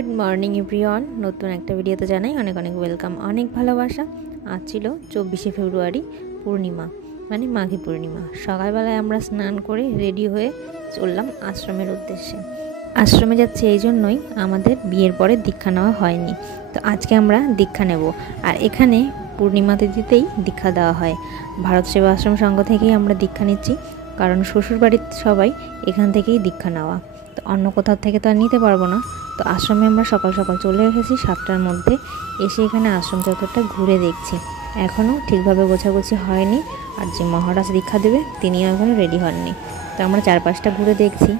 Good morning everyone नतून एक भिडियोते जानाई अनेक अनेक वेलकाम अनेक भालोबासा। आज छिलो 24 फेब्रुआरी पूर्णिमा माने माघी पूर्णिमा। सकाल बेलाय आमरा स्नान करे रेडी हये चललाम आश्रमेर उद्देश्ये। आश्रमे जाচ্ছি এই জন্যই আমাদের বিয়ের পরে দীক্ষা নেওয়া হয়নি, তো আজকে আমরা দীক্ষা নেব। আর এখানে পূর্ণিমা তিথিতেই দীক্ষা দেওয়া হয়। ভারত সেবা আশ্রম সংঘ থেকেই আমরা দীক্ষা নিচ্ছি, কারণ শ্বশুর বাড়ির সবাই এখান থেকেই দীক্ষা নেওয়া, তো অন্য কোথাও থেকে তো আর নিতে পারবো না। তো আশ্রমে আমরা সকাল সকাল চলে এসেছি 7টার মধ্যে। এসে এখানে আশ্রম চত্বরটা ঘুরে দেখছি। এখনও ঠিকভাবে গোছাগুছি হয়নি, আর যে মহারাজ দীক্ষা দেবে তিনিও এখনও রেডি হননি। তো আমরা চারপাশটা ঘুরে দেখছি।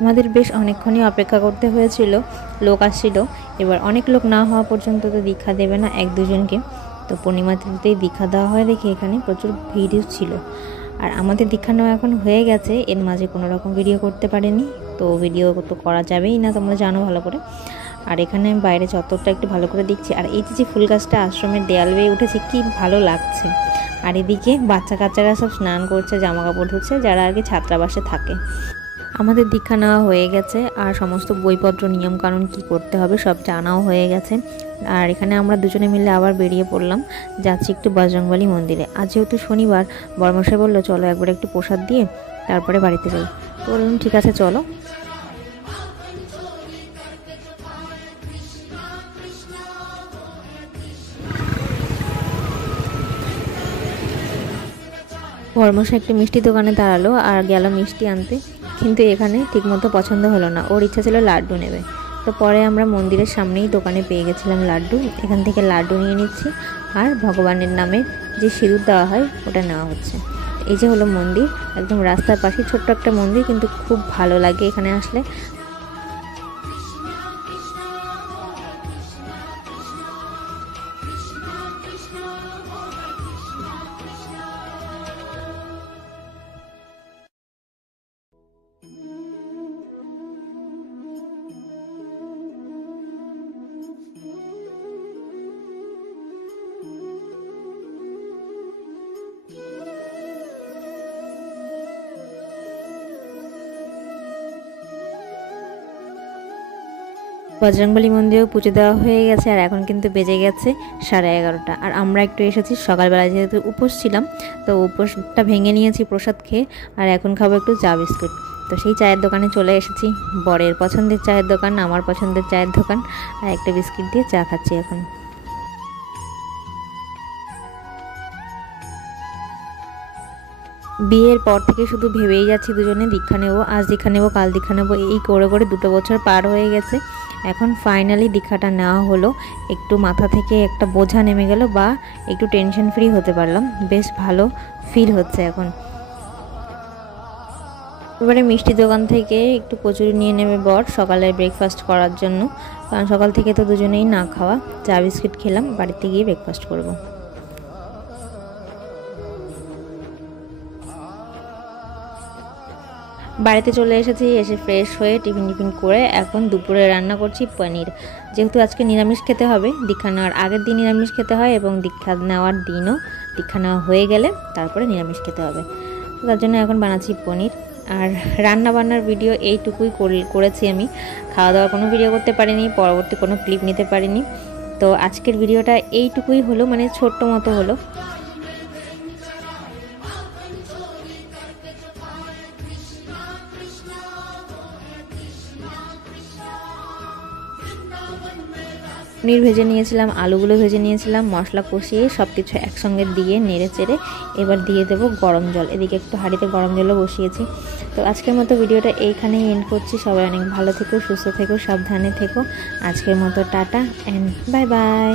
আমাদের বেশ অনেকক্ষণই অপেক্ষা করতে হয়েছিল, লোক আসছিল। এবার অনেক লোক না হওয়া পর্যন্ত তো দীক্ষা দেবে না, এক দুজনকে। তো পূর্ণিমা তিথিতেই দীক্ষা দেওয়া হয় দেখে এখানে প্রচুর ভিড়ও ছিল। আর আমাদের দীক্ষা নেওয়া এখন হয়ে গেছে, এর মাঝে কোনো রকম ভিডিও করতে পারিনি, তো ভিডিও তো করা যাবেই না, তোমরা জানো ভালো করে। আর এখানে বাইরে চত্বরটা একটু ভালো করে দেখছি। আর এই যে ফুল গাছটা আশ্রমের দেয়াল বেয়ে উঠেছে, কি ভালো লাগছে। আর এদিকে বাচ্চা কাচ্চারা সব স্নান করছে, জামা কাপড় ধুচ্ছে, যারা আগে ছাত্রাবাসে থাকে। আমাদের দীক্ষা নেওয়া হয়ে গেছে, আর সমস্ত বইপত্র নিয়মকানুন কি করতে হবে সব জানাও হয়ে গেছে। আর এখানে আমরা দুজনে মিলে আবার বেরিয়ে পড়লাম, যাচ্ছি একটু বজরংবলী মন্দিরে। আজ যেহেতু শনিবার, বর্মশাই বললো চলো একবার একটু প্রসাদ দিয়ে তারপরে বাড়িতে যাই। তো বললাম ঠিক আছে চলো। বর্মশাই একটু মিষ্টি দোকানে দাঁড়ালো আর গেল মিষ্টি আনতে, কিন্তু এখানে ঠিকমতো পছন্দ হলো না। ওর ইচ্ছা ছিল লাড্ডু নেবে। তো পরে আমরা মন্দিরের সামনেই দোকানে পেয়ে গেছিলাম লাড্ডু। এখান থেকে লাড্ডু নিয়ে নিচ্ছি, আর ভগবানের নামে যে সিঁদুর দেওয়া হয় ওটা নেওয়া হচ্ছে। এই যে হলো মন্দির, একদম রাস্তার পাশে ছোট্ট একটা মন্দির, কিন্তু খুব ভালো লাগে এখানে আসলে। বজরংবলী মন্দিরেও পুজো দেওয়া হয়ে গেছে, আর এখন কিন্তু বেজে গেছে 11:30। আর আমরা একটু এসেছি সকালবেলায়, যেহেতু উপোস ছিলাম, তো উপোসটা ভেঙে নিয়েছি প্রসাদ খেয়ে। আর এখন খাবো একটু চা বিস্কুট। তো সেই চায়ের দোকানে চলে এসেছি, বরের পছন্দের চায়ের দোকান, আমার পছন্দের চায়ের দোকান। আর একটা বিস্কিট দিয়ে চা খাচ্ছি এখন। বিয়ের পর থেকে শুধু ভেবেই যাচ্ছি দুজনে দীক্ষা নেব, আজ দীক্ষা নেব, কাল দীক্ষা নেব, এই করে করে 2 বছর পার হয়ে গেছে। এখন ফাইনালি দীক্ষাটা নেওয়া হলো। একটু মাথা থেকে একটা বোঝা নেমে গেল, বা একটু টেনশন ফ্রি হতে পারলাম। বেশ ভালো ফিল হচ্ছে এখন। এবারে মিষ্টি দোকান থেকে একটু কচুরি নিয়ে নেবে বর সকালে ব্রেকফাস্ট করার জন্য, কারণ সকাল থেকে তো দুজনেই না খাওয়া। চা বিস্কিট খেলাম, বাড়িতে গিয়ে ব্রেকফাস্ট করব। বাড়িতে চলে এসেছি, এসে ফ্রেশ হয়ে টিফিন করে এখন দুপুরে রান্না করছি পনির। যেহেতু আজকে নিরামিষ খেতে হবে, দীক্ষা নেওয়ার আগের দিন নিরামিষ খেতে হয়, এবং দীক্ষা নেওয়ার দিনও, দীক্ষা নেওয়া হয়ে গেলে তারপরে নিরামিষ খেতে হবে। তো তার জন্য এখন বানাচ্ছি পনির। আর রান্না বান্নার ভিডিও এইটুকুই করেছি আমি, খাওয়া দাওয়ার কোনো ভিডিও করতে পারিনি, পরবর্তী কোনো ক্লিপ নিতে পারিনি। তো আজকের ভিডিওটা এইটুকুই হলো, মানে ছোট্ট মতো হলো। পনির ভেজে নিয়েছিলাম, আলুগুলো ভেজে নিয়েছিলাম, মশলা কষিয়ে সব কিছু একসঙ্গে দিয়ে নেড়ে চেড়ে এবার দিয়ে দেবো গরম জল। এদিকে একটু হাঁড়িতে গরম জলও বসিয়েছি। তো আজকের মতো ভিডিওটা এইখানেই এন্ড করছি। সবাই অনেক ভালো থেকো, সুস্থ থেকো, সাবধানে থেকো। আজকের মতো টাটা অ্যান্ড বাই বাই।